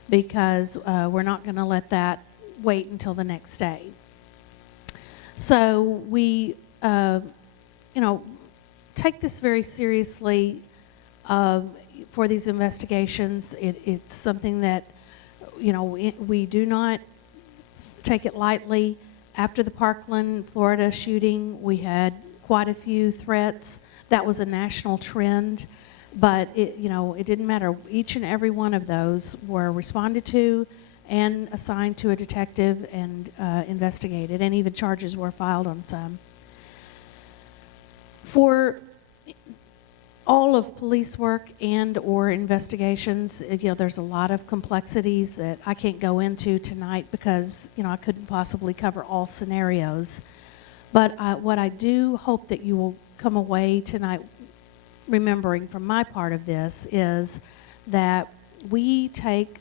because we're not going to let that wait until the next day. So we, take this very seriously for these investigations. It's something that, we do not take it lightly. After the Parkland, Florida shooting, we had quite a few threats. That was a national trend, but it didn't matter. Each and every one of those were responded to and assigned to a detective and investigated, and even charges were filed on some. For all of police work and or investigations, there's a lot of complexities that I can't go into tonight because, I couldn't possibly cover all scenarios. But what I do hope that you will come away tonight remembering from my part of this is that we take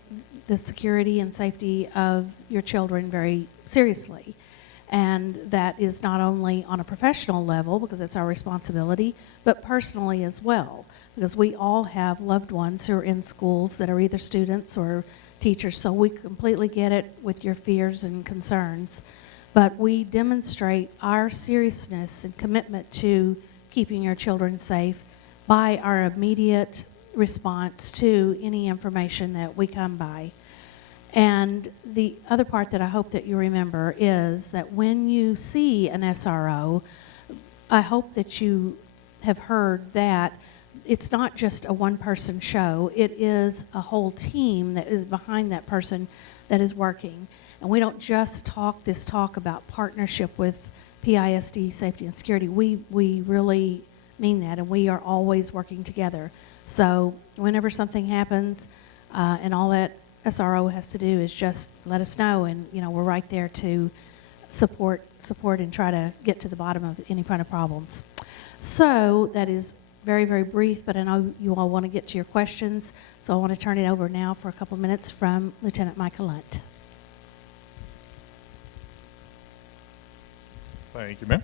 the security and safety of your children very seriously. And that is not only on a professional level, because it's our responsibility, but personally as well, because we all have loved ones who are in schools that are either students or teachers, so we completely get it with your fears and concerns. But we demonstrate our seriousness and commitment to keeping your children safe by our immediate response to any information that we come by. And the other part that I hope that you remember is that when you see an SRO, I hope that you have heard that it's not just a one-person show. It is a whole team that is behind that person that is working. And we don't just talk about partnership with PISD Safety and Security. We really mean that, and we are always working together. So whenever something happens, and all that SRO has to do is just let us know, and we're right there to support and try to get to the bottom of any kind of problems. So that is very, very brief, but I know you all want to get to your questions, so I want to turn it over now for a couple minutes from Lieutenant Michael Lunt. Thank you, ma'am.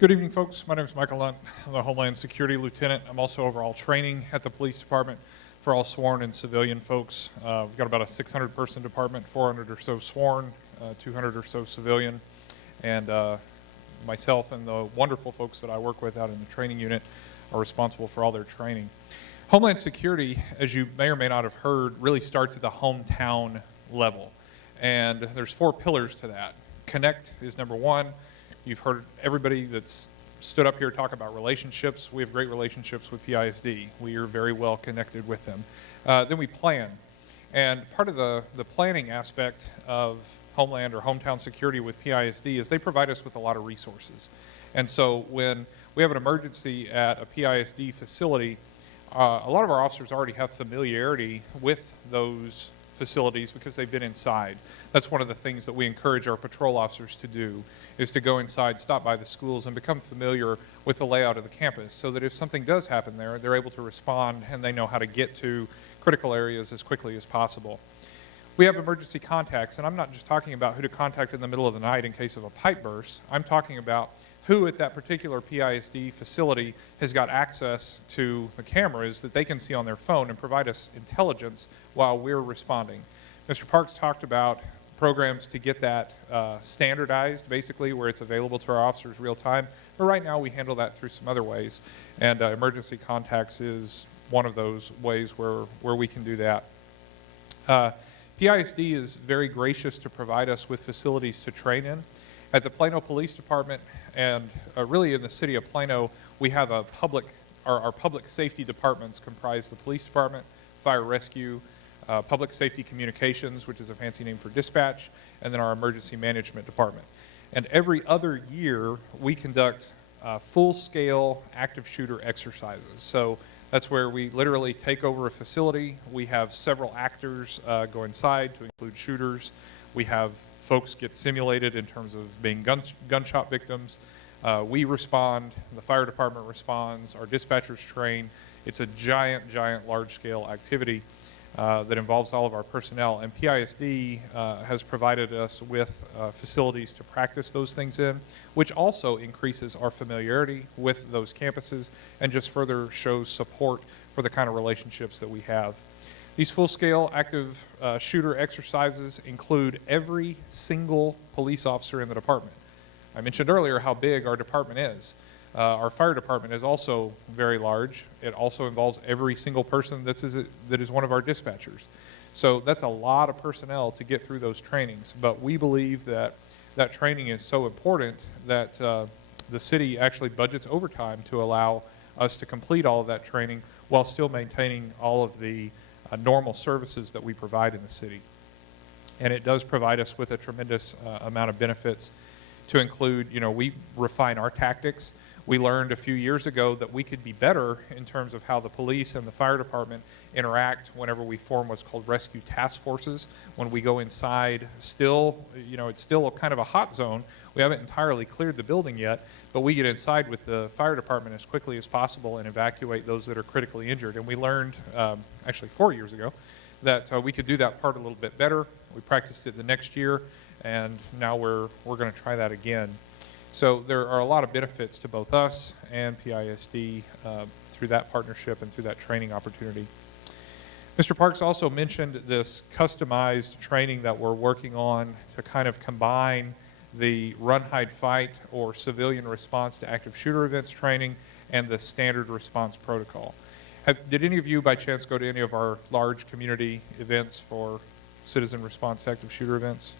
Good evening, folks. My name is Michael Lunt. I'm the Homeland Security Lieutenant. I'm also overall training at the police department for all sworn and civilian folks. We've got about a 600-person department, 400 or so sworn, 200 or so civilian, and myself and the wonderful folks that I work with out in the training unit are responsible for all their training. Homeland Security, as you may or may not have heard, really starts at the hometown level, and there's 4 pillars to that. Connect is number 1. You've heard everybody that's stood up here talk about relationships. We have great relationships with PISD. We are very well connected with them. Then we plan. And part of the planning aspect of Homeland or Hometown Security with PISD is they provide us with a lot of resources. And so when we have an emergency at a PISD facility, a lot of our officers already have familiarity with those facilities because they've been inside. That's one of the things that we encourage our patrol officers to do, is to go inside, stop by the schools, and become familiar with the layout of the campus so that if something does happen there, they're able to respond and they know how to get to critical areas as quickly as possible. We have emergency contacts, and I'm not just talking about who to contact in the middle of the night in case of a pipe burst. I'm talking about who at that particular PISD facility has got access to the cameras that they can see on their phone and provide us intelligence while we're responding. Mr. Parks talked about programs to get that standardized, basically, where it's available to our officers real time. But right now we handle that through some other ways, and emergency contacts is one of those ways where we can do that. PISD is very gracious to provide us with facilities to train in. At the Plano Police Department and really in the city of Plano, we have our public safety departments comprise the police department, fire rescue, public safety communications, which is a fancy name for dispatch, and then our emergency management department. And every other year, we conduct full-scale active shooter exercises. So that's where we literally take over a facility. We have several actors go inside to include shooters. We have folks get simulated in terms of being gunshot victims. We respond, the fire department responds, our dispatchers train. It's a giant, large-scale activity that involves all of our personnel. And PISD has provided us with facilities to practice those things in, which also increases our familiarity with those campuses and just further shows support for the kind of relationships that we have. These full-scale active shooter exercises include every single police officer in the department. I mentioned earlier how big our department is. Our fire department is also very large. It also involves every single person that is one of our dispatchers. So that's a lot of personnel to get through those trainings. But we believe that that training is so important that the city actually budgets overtime to allow us to complete all of that training while still maintaining all of the normal services that we provide in the city. And it does provide us with a tremendous amount of benefits to include, we refine our tactics. We learned a few years ago that we could be better in terms of how the police and the fire department interact whenever we form what's called rescue task forces. When we go inside, it's still kind of a hot zone. We haven't entirely cleared the building yet, but we get inside with the fire department as quickly as possible and evacuate those that are critically injured. And we learned, actually 4 years ago, that we could do that part a little bit better. We practiced it the next year, and now we're going to try that again. So there are a lot of benefits to both us and PISD through that partnership and through that training opportunity. Mr. Parks also mentioned this customized training that we're working on to kind of combine the run, hide, fight, or civilian response to active shooter events training and the standard response protocol. Did any of you by chance go to any of our large community events for citizen response to active shooter events?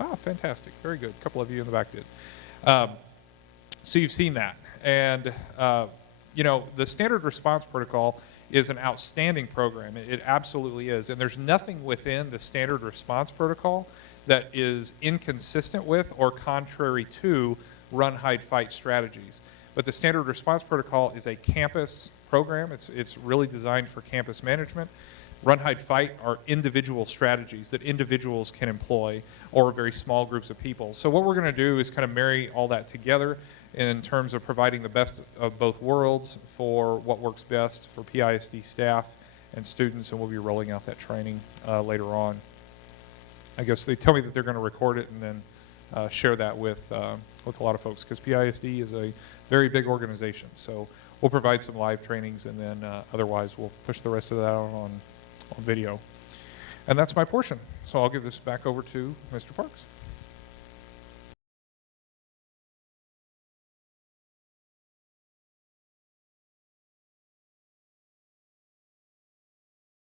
Ah, fantastic, very good. A couple of you in the back did. So you've seen that. And, you know, the standard response protocol is an outstanding program. It absolutely is. And there's nothing within the standard response protocol that is inconsistent with or contrary to run, hide, fight strategies. But the standard response protocol is a campus program. It's really designed for campus management. Run, hide, fight are individual strategies that individuals can employ or very small groups of people. So what we're going to do is kind of marry all that together in terms of providing the best of both worlds for what works best for PISD staff and students, and we'll be rolling out that training later on. I guess they tell me that they're going to record it and then share that with a lot of folks, because PISD is a very big organization. So we'll provide some live trainings, and then otherwise we'll push the rest of that out on video. And that's my portion. So I'll give this back over to Mr. Parks.